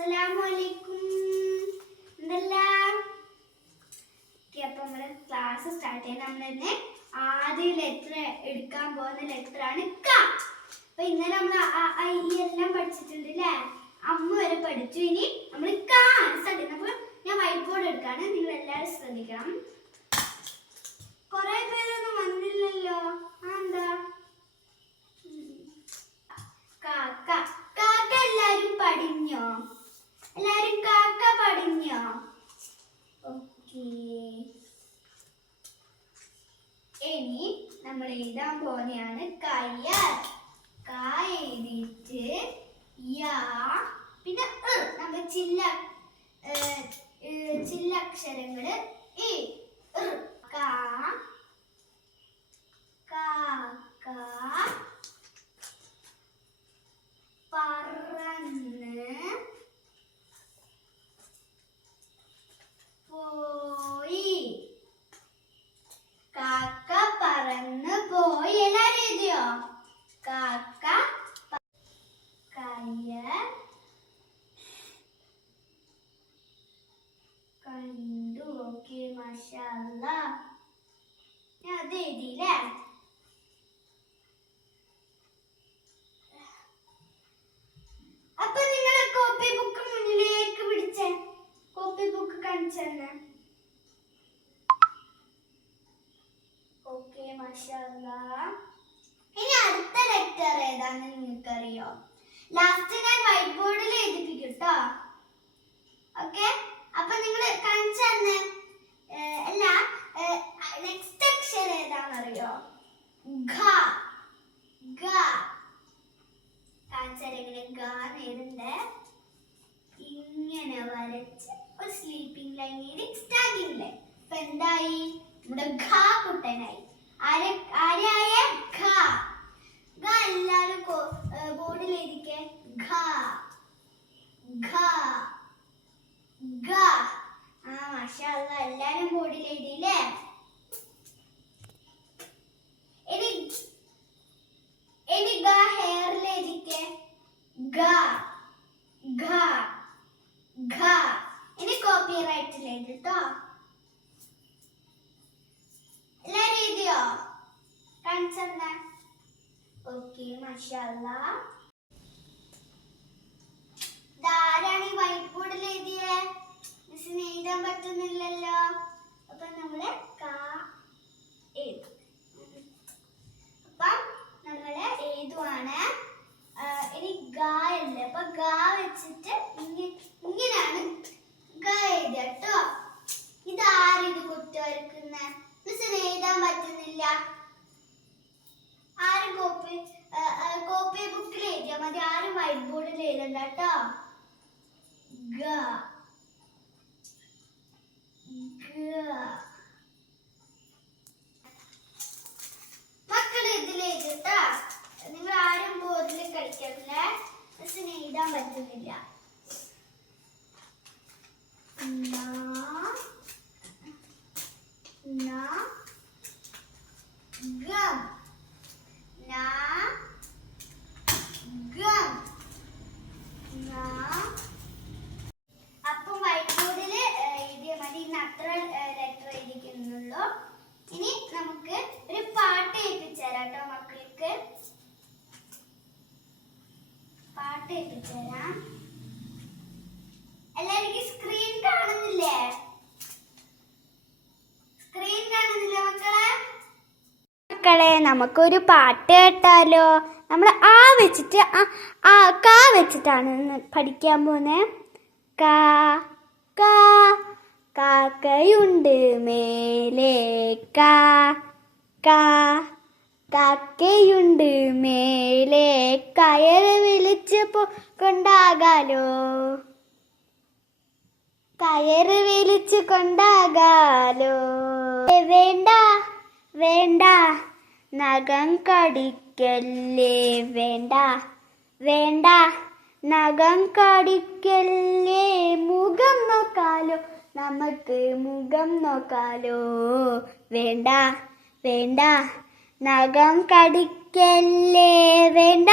അസ്സലാമലൈക്കും എന്തെല്ലാം? അപ്പൊ നമ്മുടെ ക്ലാസ് സ്റ്റാർട്ട് ചെയ്യാൻ നമ്മൾ തന്നെ ആദ്യം ലെറ്റർ എടുക്കാൻ പോകുന്ന ലെറ്റർ ആണ് ക. അപ്പൊ ഇന്നലെ നമ്മൾ എല്ലാം പഠിച്ചിട്ടുണ്ട് അല്ലേ അമ്മ വരെ പഠിച്ചു. ഇനി നമ്മൾ ക ചെയ്യുന്നത്. അപ്പോൾ ഞാൻ വൈറ്റ് ബോർഡ് എടുക്കാണ്. നിങ്ങൾ എല്ലാവരും ശ്രദ്ധിക്കണം കുറെ പേരൊന്നും വന്നില്ലല്ലോ ആ എന്താ ഉം. കാക്ക കാക്ക എല്ലാരും പഠിഞ്ഞോ എല്ലാരും കാക്ക പഠിഞ്ഞോ ഓക്കേ ഇനി നമ്മൾ എഴുതാൻ പോകുന്നതാണ് കയ്യർ കാ എഴുതിയിട്ട് യാ പിന്നെ. നമ്മൾ ചില്ല ഏ, ഏ, ചില്ല അക്ഷരങ്ങൾ ഇ ഇ. കാ കാക്ക പറന്ന് പോയി കാക്ക പറന്ന് പോയി എല്ലാരും എഴുതിയോ കാക്ക കയർ കണ്ടു ഓക്കെ മഷാല്ല ഞാൻ അത് എഴുതിയില്ലേ? അപ്പൊ നിങ്ങൾ കോപ്പി ബുക്ക് മുന്നിലേക്ക് പിടിച്ചേ. കോപ്പി ബുക്ക് കാണിച്ചെന്നെ ഓക്കെ മഷാല്ല ലെറ്റർ നിങ്ങൾക്ക് അറിയോ ലാസ്റ്റ് ഞാൻ വൈറ്റ് ബോർഡിൽ എഴുതിപ്പിക്കും കേട്ടോ ഓക്കെ അപ്പൊ നിങ്ങൾ കാണിച്ചു തന്നെ. അല്ല നെക്സ്റ്റ് അക്ഷരം ഏതാണെന്നറിയോ? ഘ. ഘ. കാണിച്ചാൽ എങ്ങനെ ഗാൻ എഴുതണ്ടേ? ഇങ്ങനെ വരച്ച് ഒരു സ്ലീപ്പിംഗ് ലൈൻ എഴുതി സ്റ്റാർട്ടിംഗ് ലൈൻ ഇപ്പൊ എന്തായി? നമ്മുടെ ഘ കുട്ടനായി. ആരെ ആരെയായ ഘ എല്ലാരും ബോർഡിൽ എഴുതിക്കേ ഘ ഘ ഘ ആ മാഷാ എല്ലാരും ബോർഡിൽ എഴുതിയില്ലേ ഇനി ഇനി ഗ ഹെയറിൽ എഴുതിക്കേ ഗ ഘ ഘ ഇനി കോപ്പി എഴുതിട്ടോ എല്ലാരും എഴുതിയോ കാണിച്ചെന്ന ഓക്കെ മഷാല്ല ആരാണ് ഈ വൈറ്റ് ബോർഡിൽ മിസ്സിന് എഴുതാൻ പറ്റുന്നില്ലല്ലോ. അപ്പൊ നമ്മൾ കാ എഴുതും അപ്പം നമ്മൾ എഴുതുവാണ് ആ, ഇനി ഗാ ഉണ്ട് അപ്പൊ ഗാ വെച്ചിട്ട് ഇങ്ങ- ഇങ്ങനെയാണ് ഗാ എഴുതുക കേട്ടോ ഇത് ആരും ഇത് കുറ്റവരക്കുന്ന മിസ്സിന് എഴുതാൻ പറ്റുന്നില്ല ആരും കോപ്പി കോപ്പി ബുക്കിൽ എഴുതിയാ മതി ആരും വൈറ്റ് ബോർഡിൽ എഴുതണ്ട കേട്ടോ? ഗ. ഗ മക്കൾ ഇതിലേക്കിട്ടാ നിങ്ങൾ ആരും ബോർഡിൽ കളിക്കത്തില്ല മിസ്സിന് എഴുതാൻ പറ്റുന്നില്ല നാ, നാ, ഗം. നാ, ഗം. നാ. അപ്പം വൈറ്റ് ബോർഡിൽ എഴുതിയ മതി ഇന്ന് അത്ര ലെറ്റർ എഴുതിക്കുന്നുള്ളൂ. ഇനി നമുക്ക് ഒരു പാട്ട് ഏൽപ്പിച്ചു കേട്ടോ മക്കൾക്ക്. പാട്ട് ഏൽപ്പിച്ചു തരാം എല്ലാവർക്കും നമുക്കൊരു പാട്ട് കേട്ടാലോ? നമ്മൾ ആ വെച്ചിട്ട് ആ കാ വെച്ചിട്ടാണ് പഠിക്കാൻ പോകുന്നത് കാ കാ കാക്കയുണ്ട് മേലേ. കാ കാ കാക്കയുണ്ട് മേലെ. കയറ് വിളിച്ച് കൊണ്ടാകാലോ? കയറ് വിളിച്ച് കൊണ്ടാകാലോ? വേണ്ട വേണ്ട. നഖം കടിക്കല്ലേ? വേണ്ട വേണ്ട. നഖം കടിക്കല്ലേ? മുഖം നോക്കാലോ. നമുക്ക് മുഖം നോക്കാലോ. വേണ്ട വേണ്ട. നഖം കടിക്കല്ലേ? വേണ്ട.